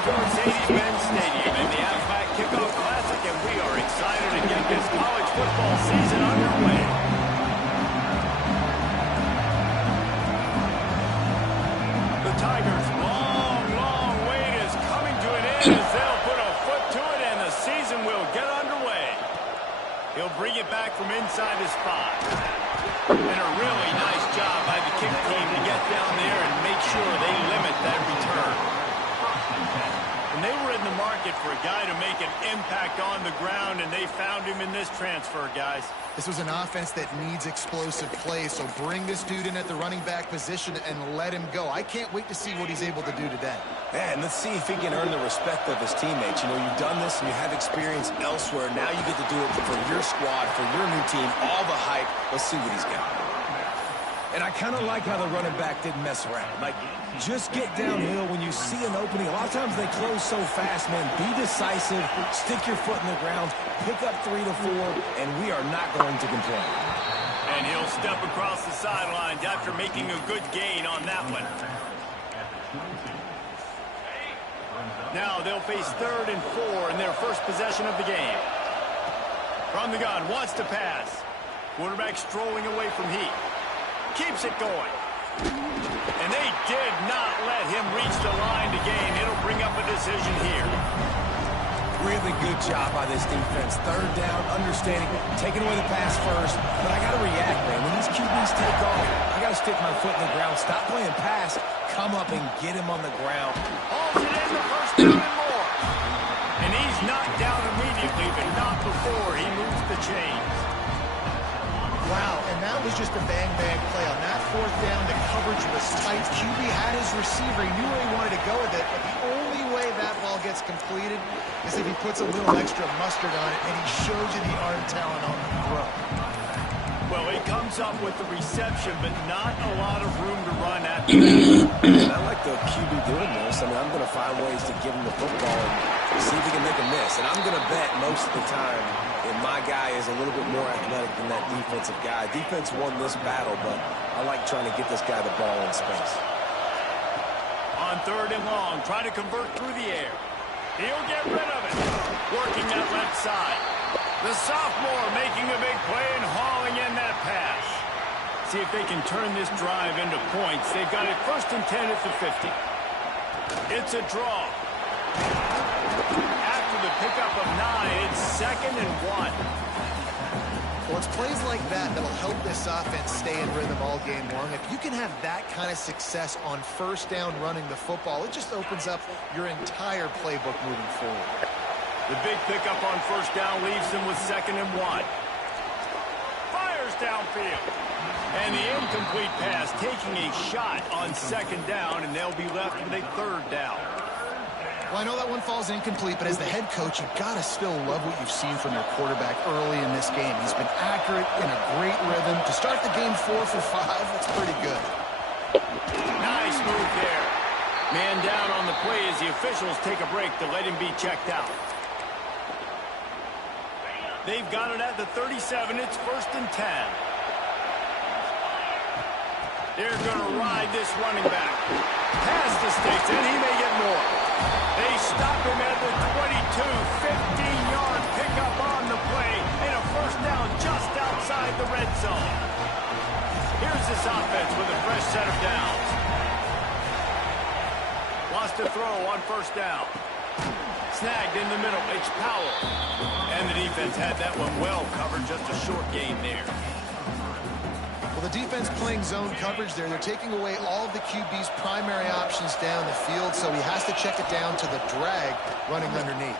to Mercedes-Benz Stadium in the Aflac Kickoff Classic, and we are excited to get this college football season underway. The Tigers' long wait is coming to an end as they'll put a foot to it, and the season will get underway. He'll bring it back from inside his 5. And a really nice job by the kick team to get down there and make sure they limit that return. And they were in the market for a guy to make an impact on the ground, and they found him in this transfer, guys. This was an offense that needs explosive play, so bring this dude in at the running back position and let him go. I can't wait to see what he's able to do today. Man, let's see if he can earn the respect of his teammates. You know, you've done this and you have experience elsewhere. Now you get to do it for your squad, for your new team, all the hype. Let's see what he's got. And I kind of like how the running back didn't mess around. Like, just get downhill when you see an opening. A lot of times they close so fast, man. Be decisive, stick your foot in the ground, pick up 3 to 4, and we are not going to complain. And he'll step across the sidelines after making a good gain on that one. Now they'll face 3rd and 4 in their first possession of the game. From the gun, wants to pass. Quarterback strolling away from heat. Keeps it going. And they did not let him reach the line to gain. It'll bring up a decision here. Really good job by this defense. 3rd down, understanding, taking away the pass first. But I got to react, man. When these QBs take off, I got to stick my foot in the ground. Stop playing pass. Come up and get him on the ground. Hauls it in the first down and more. And he's knocked down immediately, but not before he moves the chains. Wow, and that was just a bang-bang play. On that 4th down, the coverage was tight. QB had his receiver. He knew where he wanted to go with it, but the only way that ball gets completed is if he puts a little extra mustard on it, and he shows you the arm talent on the throw. Well, he comes up with the reception, but not a lot of room to run at the back. I like the QB doing this. I mean, I'm going to find ways to give him the football and see if he can make a miss. And I'm going to bet most of the time that my guy is a little bit more athletic than that defensive guy. Defense won this battle, but I like trying to get this guy the ball in space. On 3rd and long, trying to convert through the air. He'll get rid of it. Working that left side. The sophomore making a big play and hauling in that pass. See if they can turn this drive into points. They've got it 1st and 10 at the 50. It's a draw. After the pickup of 9, it's 2nd and 1. Well, it's plays like that that'll help this offense stay in rhythm all game long. If you can have that kind of success on 1st down running the football, it just opens up your entire playbook moving forward. The big pickup on 1st down leaves them with 2nd and 1. Fires downfield. And the incomplete pass taking a shot on 2nd down, and they'll be left with a 3rd down. Well, I know that one falls incomplete, but as the head coach, you've got to still love what you've seen from your quarterback early in this game. He's been accurate, in a great rhythm. To start the game 4 for 5, that's pretty good. Nice move there. Man down on the play as the officials take a break to let him be checked out. They've got it at the 37. It's 1st and 10. They're going to ride this running back. Past the sticks, and he may get more. They stop him at the 22. 15-yard pickup on the play. And a 1st down just outside the red zone. Here's this offense with a fresh set of downs. Wants to throw on 1st down. Snagged in the middle. It's Powell. And the defense had that one well covered. Just a short gain there. Well, the defense playing zone coverage there. They're taking away all of the QB's primary options down the field, so he has to check it down to the drag running underneath.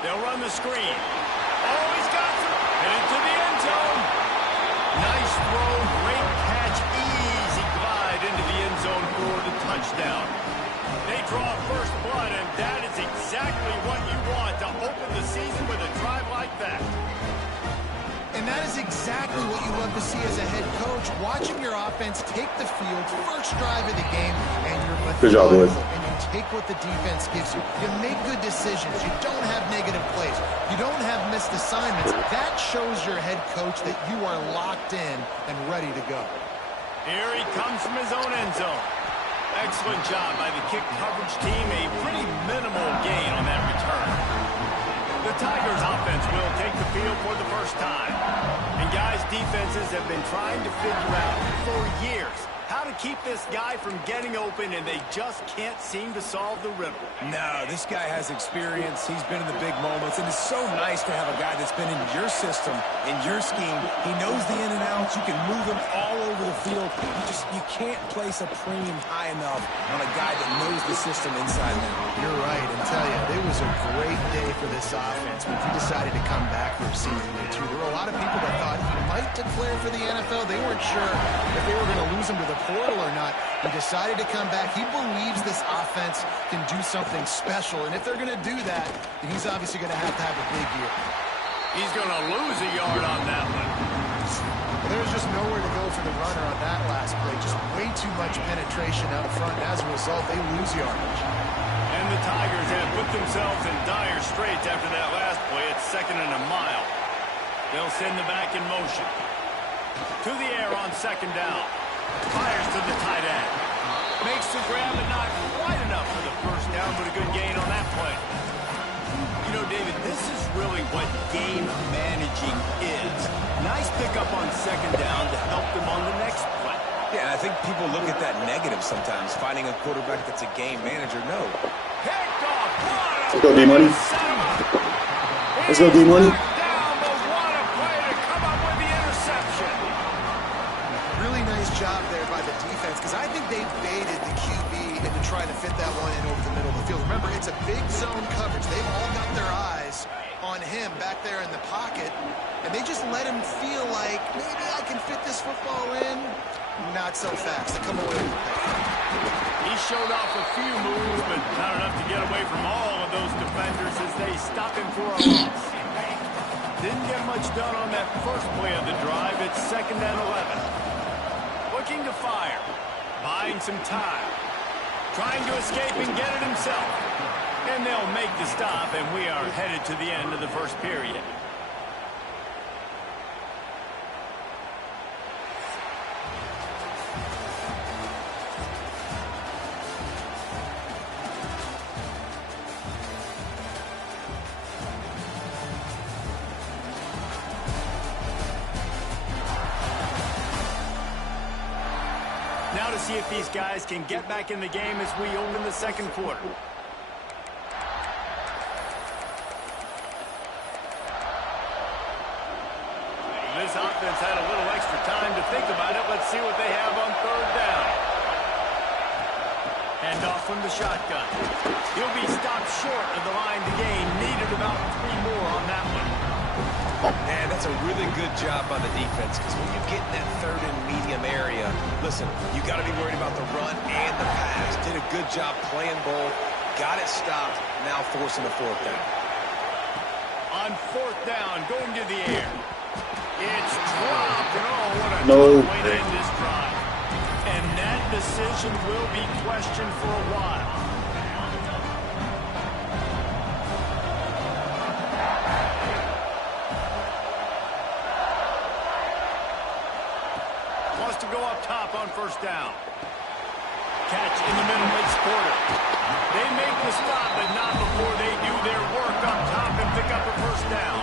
They'll run the screen. Oh, he's got it. And into the end zone. Nice throw, great catch, easy glide into the end zone for the touchdown. They draw 1st blood, and that is exactly what you want to open the season with a drive like that. And that is exactly what you love to see as a head coach, watching your offense take the field, 1st drive of the game, and you're methodical, and you take what the defense gives you. You make good decisions. You don't have negative plays. You don't have missed assignments. That shows your head coach that you are locked in and ready to go. Here he comes from his own end zone. Excellent job by the kick coverage team. A pretty minimal gain on that return. The Tigers offense will take the field for the first time. And guys, defenses have been trying to figure out for years how to keep this guy from getting open, and they just can't seem to solve the riddle. No, this guy has experience. He's been in the big moments, and it's so nice to have a guy that's been in your system, in your scheme. He knows the in and outs. You can move him all over the field. You can't place a premium high enough on a guy that knows the system inside and out. You're right, and tell you, it was a great day for this offense when he decided to come back for a senior year, too. There were a lot of people that thought he might declare for the NFL. They weren't sure if they were going to lose him to the portal or not. He decided to come back. He believes this offense can do something special, and if they're going to do that, then he's obviously going to have a big year. He's going to lose a yard on that one. There's just nowhere to go for the runner on that last play. Just way too much penetration out front, and as a result, they lose yardage. And the Tigers have put themselves in dire straits after that last play. It's 2nd and a mile. They'll send the back in motion. To the air on 2nd down. Fires to the tight end. Makes the grab, and not quite enough for the first down, but a good gain on that play. You know, David, this is really what game managing is. Nice pickup on 2nd down to help them on the next play. Yeah, I think people look at that negative sometimes, finding a quarterback that's a game manager. No. Picked off. Let's go, D-Money. Let's go, D-Money. Down, but what a play to come up with the interception. Really nice job there by the defense, because I think they baited the QB into trying to fit that one in over the middle of the field. Remember, it's a big zone coverage. They've all got their eyes on him back there in the pocket, and they just let him feel like, maybe I can fit this football in. Not so fast. They come away with it. He showed off a few moves, but not enough to get away from all of those defenders as they stop him for a loss. Didn't get much done on that first play of the drive. It's 2nd and 11. Looking to fire. Buying some time. Trying to escape and get it himself. And they'll make the stop, and we are headed to the end of the first period. Now to see if these guys can get back in the game as we open the 2nd quarter. This offense had a little extra time to think about it. Let's see what they have on 3rd down. Hand off from the shotgun. He'll be stopped short of the line to gain. Needed about 3 more on that one. Man, that's a really good job by the defense, because when you get in that 3rd and medium area, listen, you got to be worried about the run and the pass. Did a good job playing both, got it stopped, now forcing the 4th down. On 4th down, going to the air. It's dropped, and oh, what a No. way to end this drive. And that decision will be questioned for a while. Wants to go up top on 1st down. Catch in the middle, makes Porter. They make the stop, but not before they do their work up top and pick up a 1st down.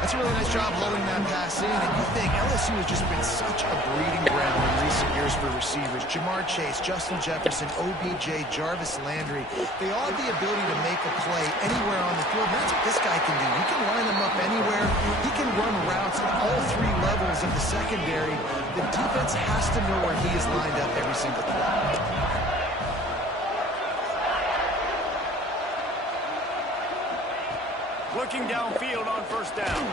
That's a really nice job loading that pass in, and you think LSU has just been such a breeding ground in recent years for receivers. Jamar Chase, Justin Jefferson, OBJ, Jarvis Landry, they all have the ability to make a play anywhere on the field. That's what this guy can do. He can line them up anywhere. He can run routes at all 3 levels of the secondary. The defense has to know where he is lined up every single play. Looking downfield on 1st down.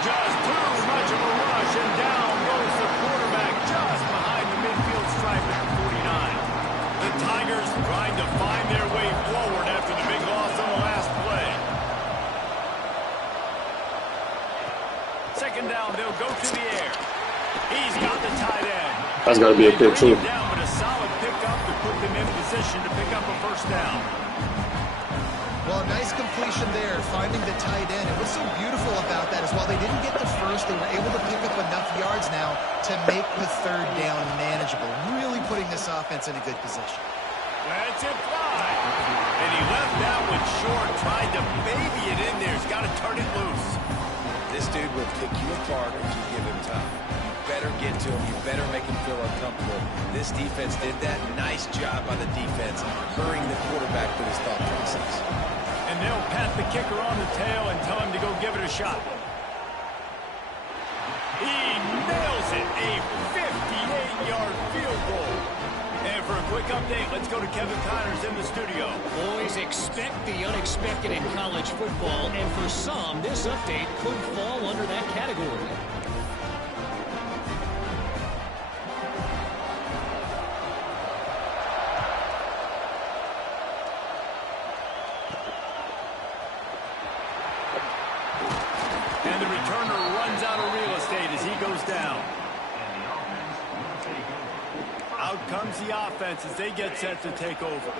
Just too much of a rush, and down goes the quarterback just behind the midfield stripe at the 49. The Tigers trying to find their way forward after the big loss on the last play. 2nd down, they'll go to the air. He's got the tight end. That's got to be a pick, too. Down, but a solid pickup to put them in position to pick up a 1st down. Well, a nice completion separation there, finding the tight end. And what's so beautiful about that is while they didn't get the first, they were able to pick up enough yards now to make the third down manageable. Really putting this offense in a good position. That's it fly. And he left that one short, tried to baby it in there. He's got to turn it loose. This dude will pick you apart if you give him time. You better get to him. You better make him feel uncomfortable. This defense did that. Nice job by the defense, hurrying the quarterback through his thought process. And they'll pat the kicker on the tail and tell him to go give it a shot. He nails it. A 58-yard field goal. And for a quick update, let's go to Kevin Connors in the studio. Boys, expect the unexpected in college football, and for some, this update could fall under that category. And the returner runs out of real estate as he goes down. Out comes the offense as they get set to take over.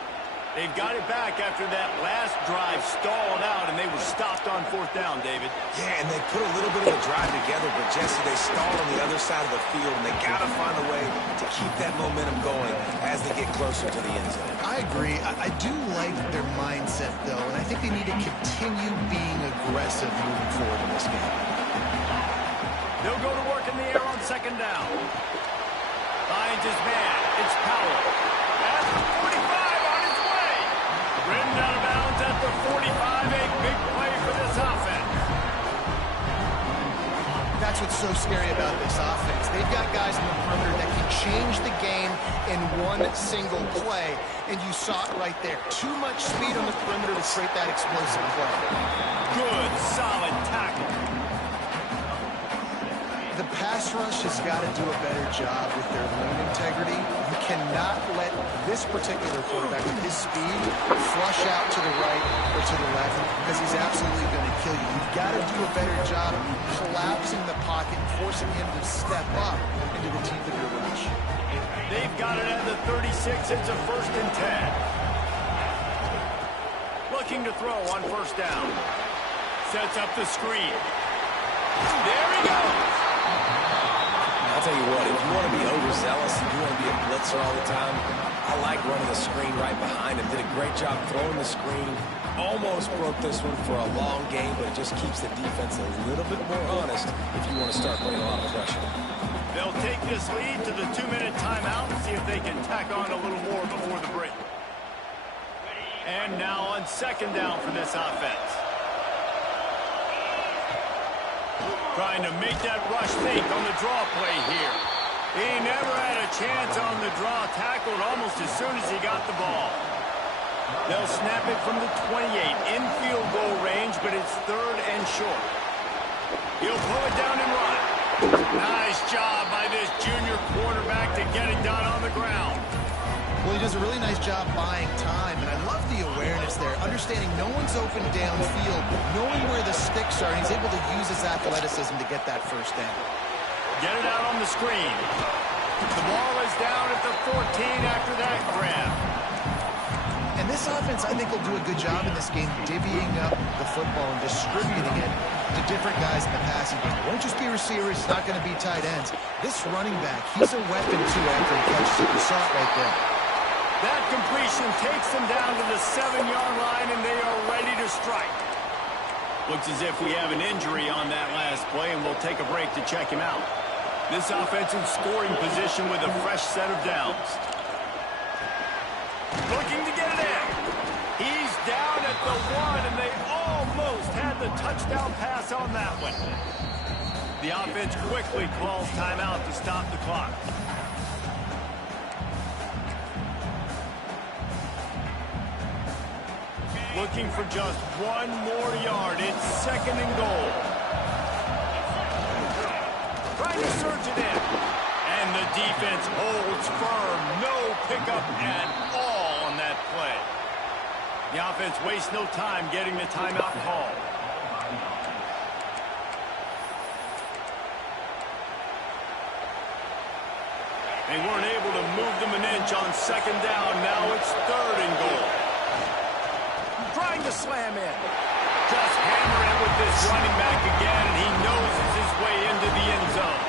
They've got it back after that last drive stalled out, and they were stopped on fourth down, David. Yeah, and they put a little bit of a drive together, but Jesse, they stalled on the other side of the field, and they got to find a way to keep that momentum going as they get closer to the end zone. I agree. I do like their mindset, though, and I think they need to continue being aggressive moving forward in this game. They'll go to work in the air on second down. Finds his man. It's Powell. At the 45 on his way. Ridden out of bounds at the 45. A big play for this offense. That's what's so scary about this offense. They've got guys in the perimeter that can change the game in one single play, and you saw it right there. Too much speed on the perimeter to create that explosive play. Good, solid tackle. The pass rush has got to do a better job with their lane integrity. You cannot let this particular quarterback with his speed flush out to the right or to the left because he's absolutely going to kill you. You've got to do a better job collapsing the pocket and forcing him to step up into the teeth of your rush. They've got it at the 36. It's a 1st and 10. Looking to throw on first down. Sets up the screen. There he goes. I'll tell you what, if you want to be overzealous and you want to be a blitzer all the time, I like running the screen right behind him. Did a great job throwing the screen. Almost broke this one for a long game, but it just keeps the defense a little bit more honest if you want to start putting a lot of pressure. They'll take this lead to the 2-minute timeout and see if they can tack on a little more before the break. And now on second down for this offense. Trying to make that rush fake on the draw play here. He never had a chance on the draw, tackled almost as soon as he got the ball. They'll snap it from the 28, in field goal range, but it's 3rd and short. He'll pull it down and run. Nice job by this junior quarterback to get it done on the ground. Well, he does a really nice job buying time, and I love the awareness there, understanding no one's open downfield, knowing where the sticks are, and he's able to use his athleticism to get that first down. Get it out on the screen. The ball is down at the 14 after that grab. And this offense, I think, will do a good job in this game divvying up the football and distributing it to different guys in the passing game. It won't just be receivers. It's not going to be tight ends. This running back, he's a weapon, too, after he catches it. You saw it right there. That completion takes them down to the 7-yard line, and they are ready to strike. Looks as if we have an injury on that last play, and we'll take a break to check him out. This offensive scoring position with a fresh set of downs. Looking to get it in. He's down at the 1, and they almost had the touchdown pass on that one. The offense quickly calls timeout to stop the clock. Looking for just one more yard. It's 2nd and goal. Trying to surge it in. And the defense holds firm. No pickup at all on that play. The offense wastes no time getting the timeout call. They weren't able to move them an inch on second down. Now it's 3rd and goal. Trying to slam in. Just hammer it with this running back again, and he noses his way into the end zone.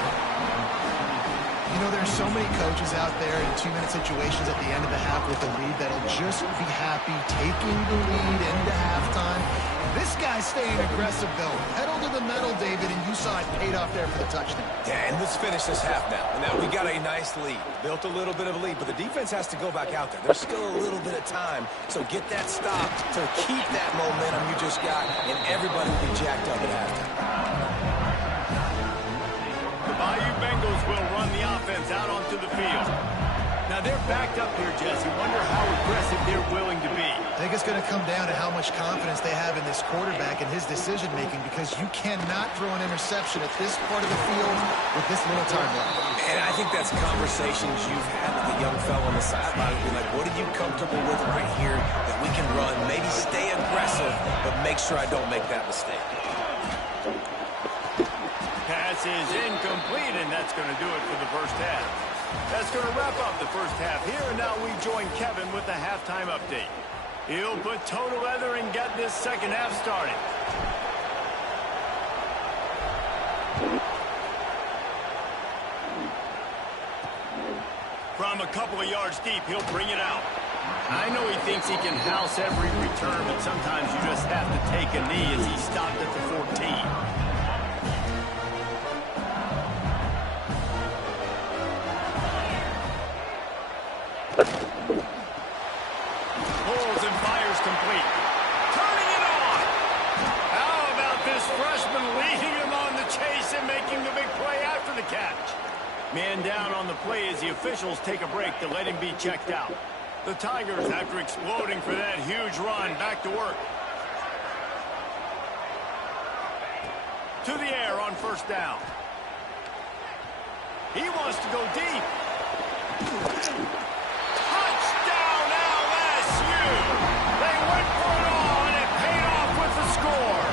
You know, there's so many coaches out there in 2-minute situations at the end of the half with the lead that'll just be happy taking the lead into halftime. This guy's staying aggressive, though. Pedal to the metal, David, and you saw it paid off there for the touchdown. Yeah, and let's finish this half now. Now, we got a nice lead. Built a little bit of a lead, but the defense has to go back out there. There's still a little bit of time, so get that stop to keep that momentum you just got, and everybody will be jacked up at halftime. The Bayou Bengals will run the offense out onto the field. Now they're backed up here, Jesse. Wonder how aggressive they're willing to be. I think it's going to come down to how much confidence they have in this quarterback and his decision-making, because you cannot throw an interception at this part of the field with this little time left. And I think that's conversations you've had with the young fellow on the sideline. Be like, what are you comfortable with right here that we can run? Maybe stay aggressive, but make sure I don't make that mistake. Pass is incomplete, and that's going to do it for the first half. That's going to wrap up the first half here, and now we join Kevin with the halftime update. He'll put toe together and get this second half started. From a couple of yards deep, he'll bring it out. I know he thinks he can house every return, but sometimes you just have to take a knee as he stopped at the 14. Pulls and fires complete. Turning it on. How about this freshman leading him on the chase and making the big play after the catch? Man down on the play as the officials take a break to let him be checked out. The Tigers, after exploding for that huge run, back to work. To the air on first down. He wants to go deep. Touchdown LSU! They went for it all, and it paid off with the score.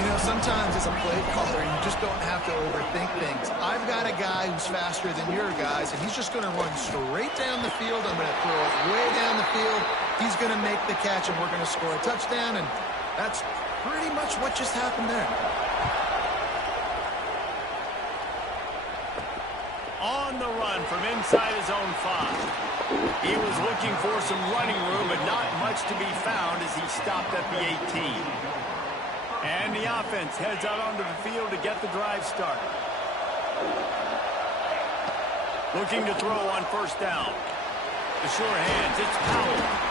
You know, sometimes as a play caller, you just don't have to overthink things. I've got a guy who's faster than your guys, and he's just going to run straight down the field. I'm going to throw it way down the field. He's going to make the catch, and we're going to score a touchdown, and that's pretty much what just happened there. On the run from inside his own 5. He was looking for some running room, but not much to be found as he stopped at the 18. And the offense heads out onto the field to get the drive started. Looking to throw on first down. The sure hands, it's Powell.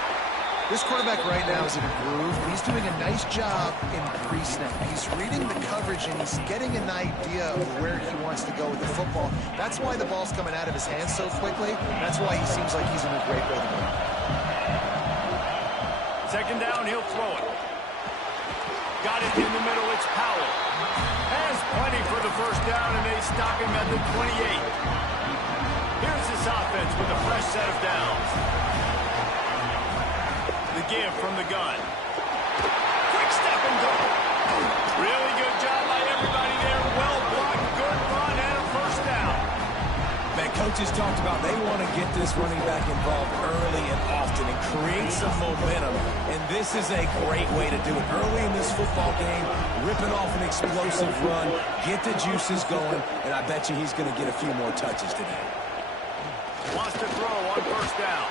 This quarterback right now is in a groove. He's doing a nice job in pre-snap. He's reading the coverage, and he's getting an idea of where he wants to go with the football. That's why the ball's coming out of his hands so quickly. That's why he seems like he's in a great rhythm. Second down, he'll throw it. Got it in the middle, it's Powell. Has plenty for the first down, and they stop him at the 28. Here's this offense with a fresh set of downs. The give from the gun. Quick step and go. Really good job by everybody there. Well blocked, good run, and a first down. Man, coaches talked about they want to get this running back involved early and often and create some momentum. And this is a great way to do it. Early in this football game, ripping off an explosive run, get the juices going, and I bet you he's going to get a few more touches today. Wants to throw on first down.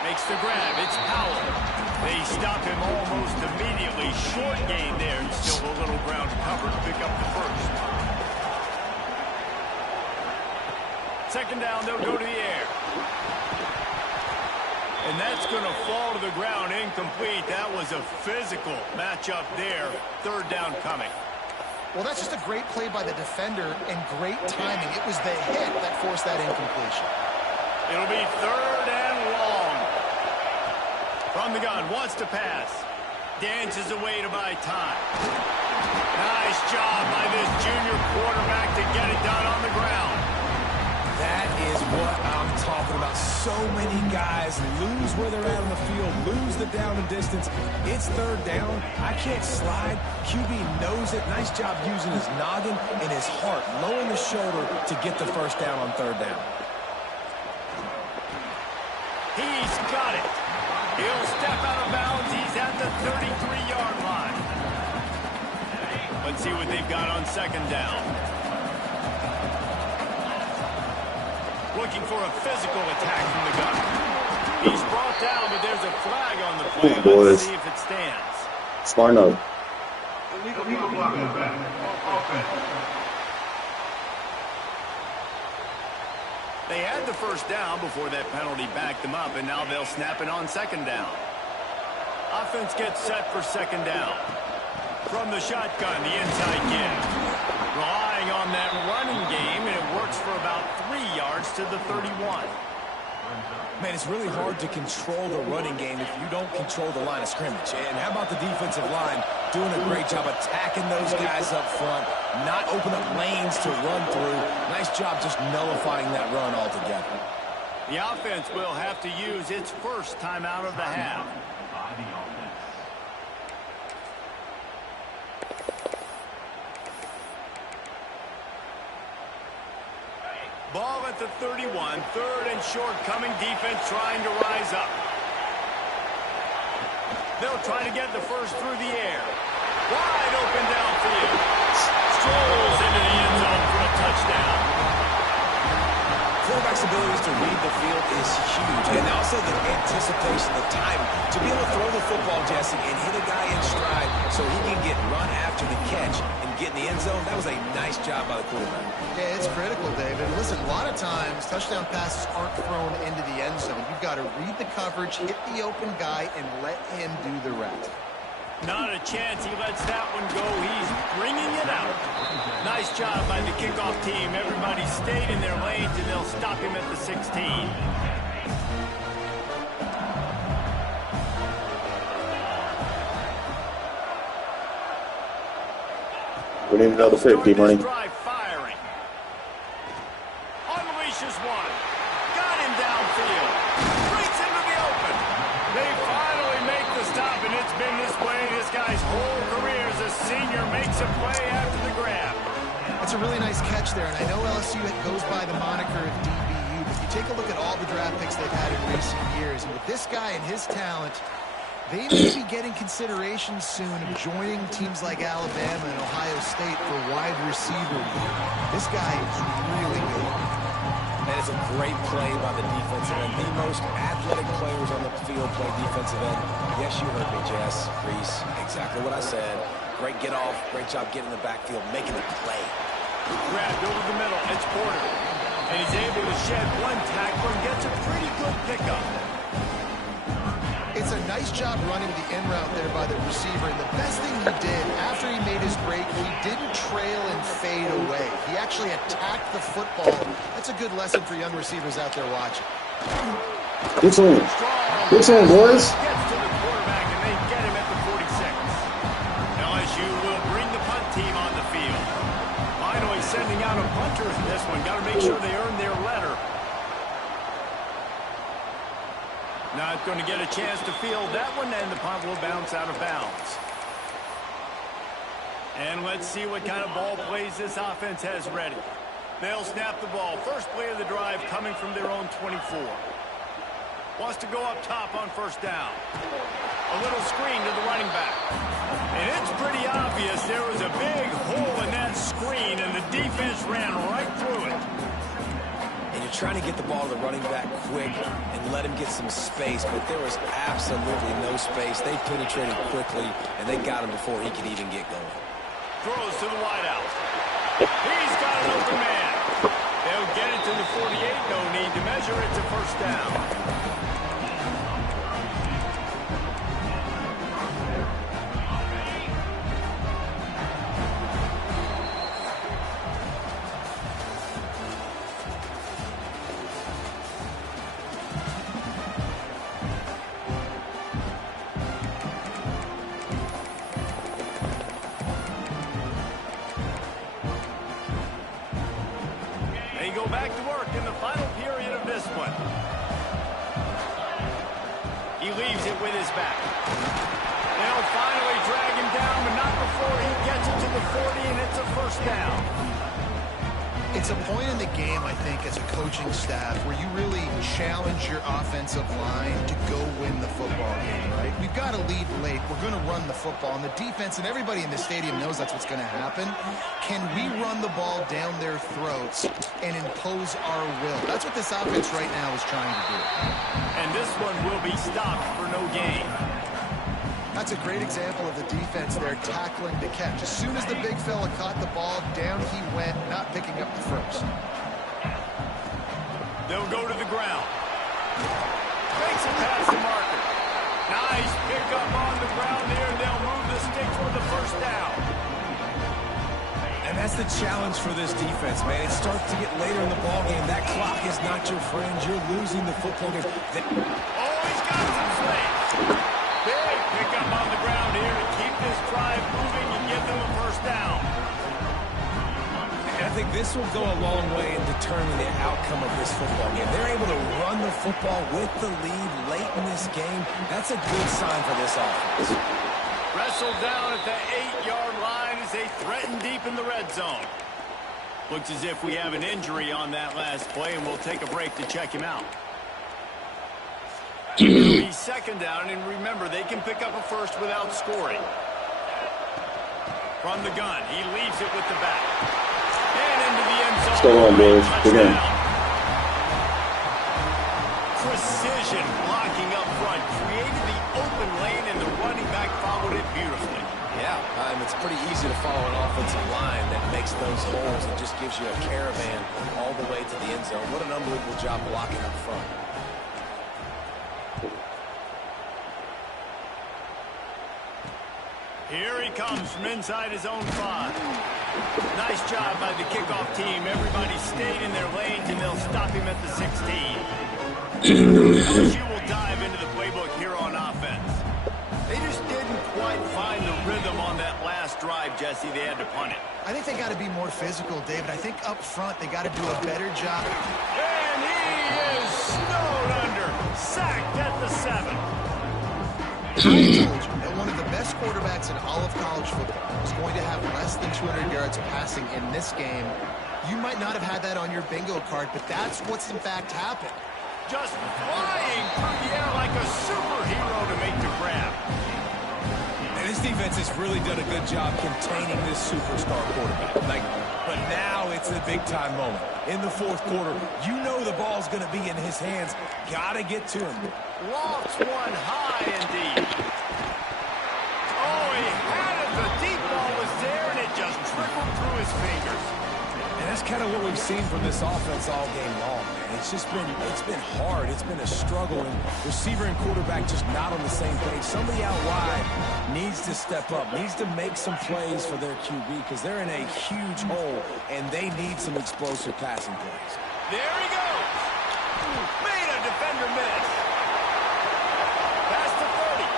Makes the grab. It's Powell. They stop him almost immediately. Short gain there, and still a little ground to cover to pick up the first. Second down, they'll go to the air. And that's going to fall to the ground incomplete. That was a physical matchup there. Third down coming. Well, that's just a great play by the defender and great timing. It was the hit that forced that incompletion. It'll be third and long. From the gun, wants to pass. Dances away to buy time. Nice job by this junior quarterback to get it done on the ground. That is what I'm talking about. So many guys lose where they're at on the field, lose the down and distance. It's third down. I can't slide. QB knows it. Nice job using his noggin and his heart, lowering the shoulder to get the first down on third down. He's got it. He'll step out of bounds. He's at the 33-yard line. Let's see what they've got on second down. Looking for a physical attack from the gun. He's brought down, but there's a flag on the play. Let's see if it stands. Smart enough. Illegal block in the back. Offense. They had the first down before that penalty backed them up, and now they'll snap it on second down. Offense gets set for second down. From the shotgun, the inside kid. Relying on that running game, and it works for about 3 yards to the 31. Man, it's really hard to control the running game if you don't control the line of scrimmage. And how about the defensive line doing a great job attacking those guys up front, not open up lanes to run through. Nice job just nullifying that run altogether. The offense will have to use its first timeout of the half. Ball at the 31, third and short coming, defense trying to rise up. They'll try to get the first through the air. Wide open downfield. Strolls into the end zone for a touchdown. Quarterback's abilities to read the field is huge, and also the anticipation, the time to be able to throw the football, Jesse, and hit a guy in stride so he can get run after the catch and get in the end zone. That was a nice job by the quarterback. Yeah, it's critical, David. Listen, a lot of times touchdown passes aren't thrown into the end zone. You've got to read the coverage, hit the open guy, and let him do the rest. Not a chance he lets that one go. He's bringing it out. Nice job by the kickoff team. Everybody stayed in their lanes, and they'll stop him at the 16. We need another 50, money. Firing. Unleashes one. Got him downfield. Breaks into the open. They finally make the stop, and it's been this way this guy's whole career as a senior. Makes a play after the grab. That's a really nice catch there, and I know LSU goes by the moniker of DBU, but you take a look at all the draft picks they've had in recent years, and with this guy and his talent, they may be getting consideration soon of joining teams like Alabama and Ohio State for wide receiver. This guy is really good. That is a great play by the defensive end. The most athletic players on the field play defensive end. Yes, you heard me, Jess, Reese. Exactly what I said. Great get off. Great job getting in the backfield, making the play. Grabbed over the middle. It's Porter. And he's able to shed one tackle and gets a pretty good pickup. It's a nice job running the in route there by the receiver. And the best thing he did after he made his break, he didn't trail and fade away. He actually attacked the football. That's a good lesson for young receivers out there watching. It's on. It's on, boys. Gets to the quarterback, and they get him at the 46. LSU will bring the punt team on the field. Finally sending out a punter in this one. Got to make sure they earn their letter. Not going to get a chance to field that one, and the punt will bounce out of bounds. And let's see what kind of ball plays this offense has ready. They'll snap the ball. First play of the drive coming from their own 24. Wants to go up top on first down. A little screen to the running back. And it's pretty obvious there was a big hole in that screen, and the defense ran right through it. And you're trying to get the ball to the running back quick and let him get some space, but there was absolutely no space. They penetrated quickly, and they got him before he could even get going. Throws to the wideout. He's got an open man. They'll get it to the 48. No need to measure it to first down. Go back to work in the final period of this one. He leaves it with his back. They'll finally drag him down, but not before he gets it to the 40, and it's a first down. It's a point in the game, I think, as a coaching staff where you really challenge your offensive line to go win the football game, right? We've got to lead late. We're going to run the football. And the defense and everybody in the stadium knows that's what's going to happen. Can we run the ball down their throats and impose our will? That's what this offense right now is trying to do. And this one will be stopped for no gain. That's a great example of the defense there tackling the catch. As soon as the big fella caught the ball, down he went, not picking up the first. They'll go to the ground. Fakes a pass to Marker. Nice pick up on the ground there, and they'll move the sticks for the first down. And that's the challenge for this defense, man. It starts to get later in the ballgame. That clock is not your friend. You're losing the football game. Oh, he's got some slaves. Big pickup on the ground here to keep this drive moving and give them a first down. And I think this will go a long way in determining the outcome of this football game. They're able to run the football with the lead late in this game. That's a good sign for this offense. Wrestled down at the 8-yard line as they threaten deep in the red zone. Looks as if we have an injury on that last play, and we'll take a break to check him out. It'll be second down, and remember, they can pick up a first without scoring. From the gun, he leaves it with the back. And into the end zone. Still on, boys. Again. Precision blocking up front. Created the open lane, and the running back followed it beautifully. Yeah, it's pretty easy to follow an offensive line that makes those holes and just gives you a caravan all the way to the end zone. What an unbelievable job blocking up front. Here he comes from inside his own 5. Nice job by the kickoff team. Everybody stayed in their lanes, and they'll stop him at the 16. LSU will dive into the playbook here on offense. They just didn't quite find the rhythm on that last drive, Jesse. They had to punt it. I think they got to be more physical, David. I think up front they got to do a better job. And he is snowed under. Sacked at the 7. I told you that one of the best quarterbacks in all of college football is going to have less than 200 yards passing in this game. You might not have had that on your bingo card, but that's what's in fact happened. Just flying through the air like a superhero to make the grab. And this defense has really done a good job containing this superstar quarterback. But now it's the big-time moment. In the fourth quarter, you know the ball's going to be in his hands. Got to get to him. Lofts one high indeed. Oh, he had it. The deep ball was there, and it just trickled through his fingers. And that's kind of what we've seen from this offense all game long, man. It's been hard. It's been a struggle, and receiver and quarterback just not on the same page. Somebody out wide needs to step up, needs to make some plays for their QB because they're in a huge hole, and they need some explosive passing plays. There he goes. Made a defender miss. Pass to 30.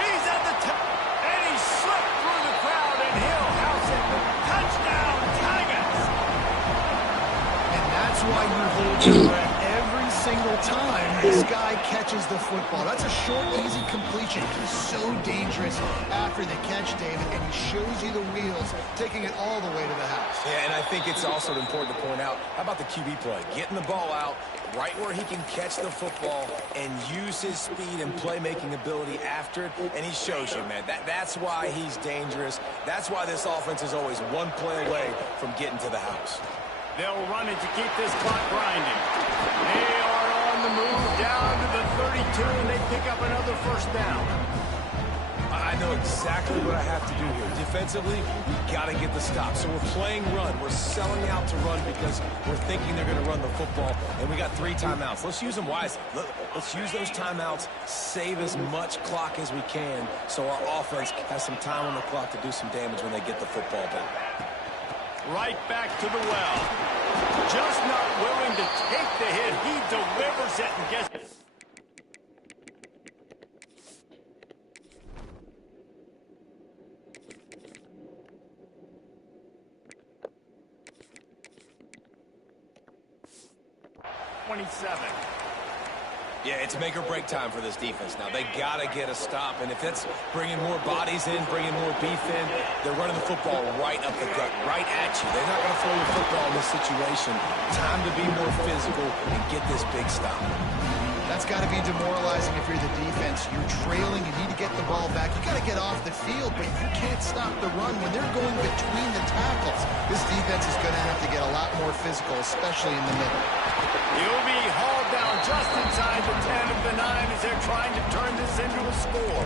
He's at the top, and he slipped through the crowd, and he'll house it. Touchdown, Tigers. And that's why you hold your breath every single time this guy catches the football. That's a short, easy completion. He's so dangerous after the catch, David, and he shows you the wheels, taking it all the way to the house. Yeah, and I think it's also important to point out, how about the QB play? Getting the ball out right where he can catch the football and use his speed and playmaking ability after it, and he shows you, man. That's why he's dangerous. That's why this offense is always one play away from getting to the house. They'll run it to keep this clock grinding. They are on the move down to the 32, and they pick up another first down. I know exactly what I have to do here. Defensively, we've got to get the stop. So we're playing run. We're selling out to run because we're thinking they're going to run the football, and we got 3 timeouts. Let's use them wisely. Let's use those timeouts, save as much clock as we can so our offense has some time on the clock to do some damage when they get the football back. Right back to the well. Just not willing to take the hit. He delivers it and gets it. Yeah, it's make or break time for this defense now. They got to get a stop, and if it's bringing more bodies in, bringing more beef in, they're running the football right up the gut, right at you. They're not going to throw the football in this situation. Time to be more physical and get this big stop. That's got to be demoralizing if you're the defense. You're trailing, you need to get the ball back. You got to get off the field, but you can't stop the run when they're going between the tackles. This defense is going to have to get a lot more physical, especially in the middle. He'll be hauled down just inside the 10 of the 9 as they're trying to turn this into a score.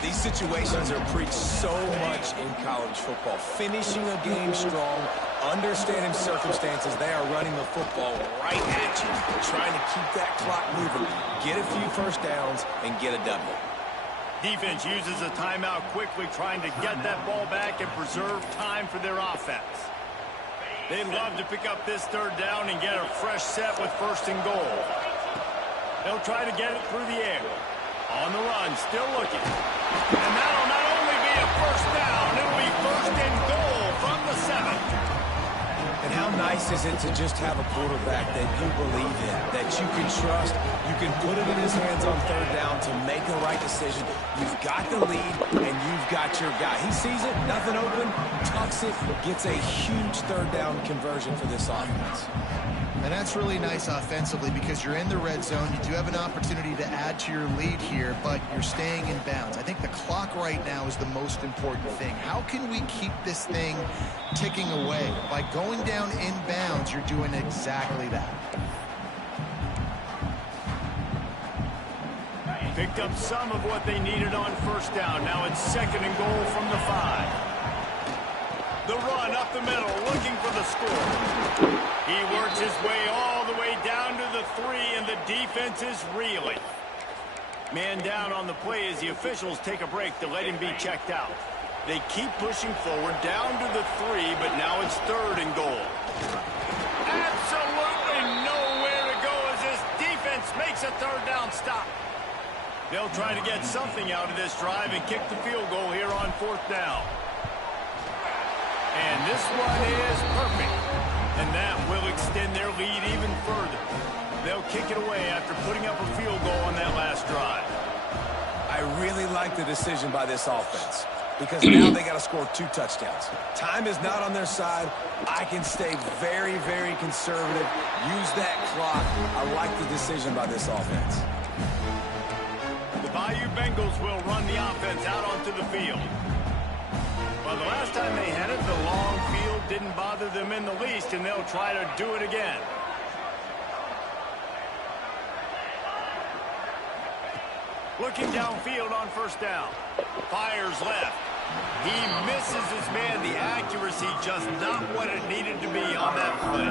These situations are preached so much in college football. Finishing a game strong, understanding circumstances. They are running the football right at you, trying to keep that clock moving, get a few first downs, and get a W. Defense uses a timeout quickly, trying to get that ball back and preserve time for their offense. They'd love to pick up this third down and get a fresh set with 1st and goal. They'll try to get it through the air. On the run, still looking. And that'll not only be a 1st down, it'll be 1st and goal from the 7. And how nice is it to just have a quarterback that you believe in, that you can trust, you can put it in his hands on 3rd down to make the right decision. You've got the lead, and you've got your guy. He sees it, nothing open, tucks it, gets a huge 3rd down conversion for this offense. And that's really nice offensively because you're in the red zone. You do have an opportunity to add to your lead here, but you're staying in bounds. I think the clock right now is the most important thing. How can we keep this thing ticking away? By going down in bounds, you're doing exactly that. Picked up some of what they needed on 1st down. Now it's 2nd and goal from the 5. The run up the middle, looking for the score. He works his way all the way down to the 3, and the defense is reeling. Man down on the play as the officials take a break to let him be checked out. They keep pushing forward down to the 3, but now it's 3rd and goal. Absolutely nowhere to go as this defense makes a 3rd down stop. They'll try to get something out of this drive and kick the field goal here on 4th down. And this one is perfect. And that will extend their lead even further. They'll kick it away after putting up a field goal on that last drive. I really like the decision by this offense because now they got to score 2 touchdowns. Time is not on their side. I can stay very, very conservative. Use that clock. I like the decision by this offense. The Bayou Bengals will run the offense out onto the field. Well, the last time they had it, the long field didn't bother them in the least, and they'll try to do it again. Looking downfield on 1st down. Fires left. He misses his man. The accuracy just not what it needed to be on that play.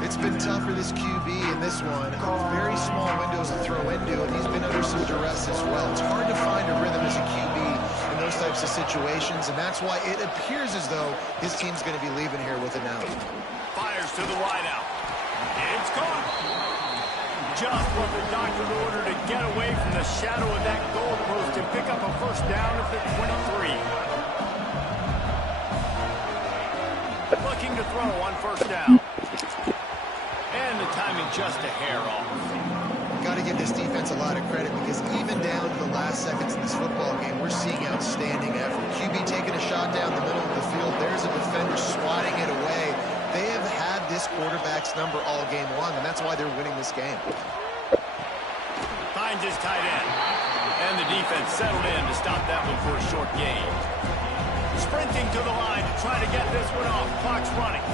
It's been tough for this QB in this one. Very small windows to throw into, and he's been under some duress as well. It's hard to find a rhythm as a QB in those types of situations, and that's why it appears as though his team's going to be leaving here with an out. Fires to the wideout. It's caught. Just what the doctor ordered to get away from the shadow of that goalpost and pick up a 1st down at the 23. Looking to throw on 1st down. And the timing just a hair off. Got to give this defense a lot of credit because even down to the last seconds in this football game, we're seeing outstanding effort. QB taking a shot down the middle of the field. There's a defender swatting it away. They have had this quarterback's number all game long, and that's why they're winning this game. Finds his tight end. And the defense settled in to stop that one for a short gain. Sprinting to the line to try to get this one off. Clock's running.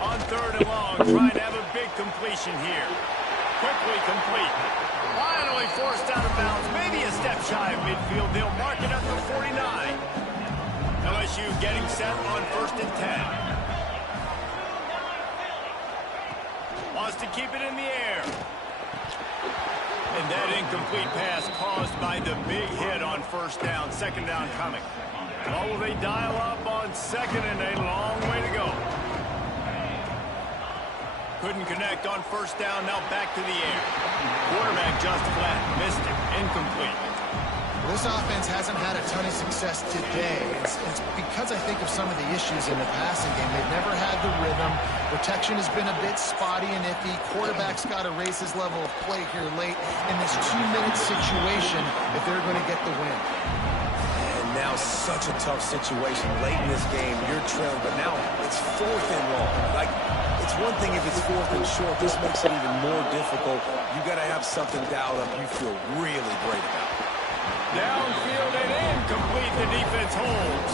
On 3rd and long, trying to have a big completion here. Quickly complete. Finally forced out of bounds. Maybe a step shy of midfield. They'll mark it at the 49. LSU getting set on 1st and 10. Wants to keep it in the air. And that incomplete pass caused by the big hit on 1st down. 2nd down coming. Oh, will they dial up on 2nd and a long way to go. Couldn't connect on 1st down. Now back to the air. Quarterback just flat. Missed it. Incomplete. This offense hasn't had a ton of success today. It's because I think of some of the issues in the passing game. They've never had the rhythm. Protection has been a bit spotty and iffy. Quarterback's got to raise his level of play here late in this 2-minute situation if they're going to get the win. And now such a tough situation late in this game. You're trailing, but now it's 4th and long. Like, it's one thing if it's 4th and short. This makes it even more difficult. You got to have something dialed up you feel really great about. Downfield and incomplete. The defense holds.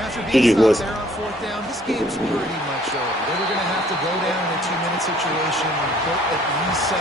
After being stopped there on 4th down, this game's pretty much over. They were going to have to go down in a 2-minute situation and put at least 7